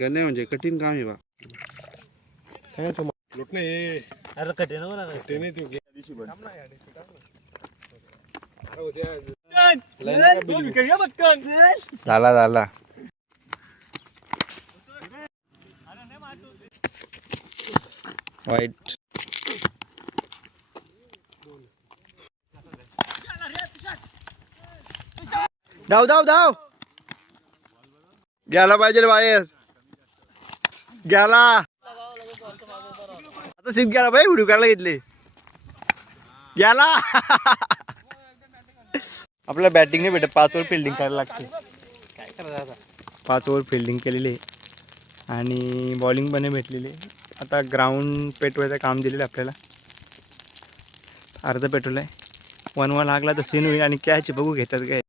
गणे म्हणजे कठीण काम आहे बा. काय तो लोट नाही. अरे कटे ना मला ते नाही तू झाला झाला. वाईट. धाव धाव धाव. गेला पाहिजे बाहेर. गेला आता सीट गेला बाई. व्हिडिओ करायला घेतले. गेला. आपल्या बॅटिंग नाही भेटत. 5 ओव्हर फिल्डिंग करायला लागते. काय करायचं आता. 5 ओव्हर फिल्डिंग केलेली आहे आणि बॉलिंग पण भेटलेली आहे. आता ग्राउंड पेटवायचं काम दिलेलं आहे आपल्याला. अर्ध पेट्रोल आहे. 1-1 लागला तर सीन होईल आणि कॅच बघू घेतात काय.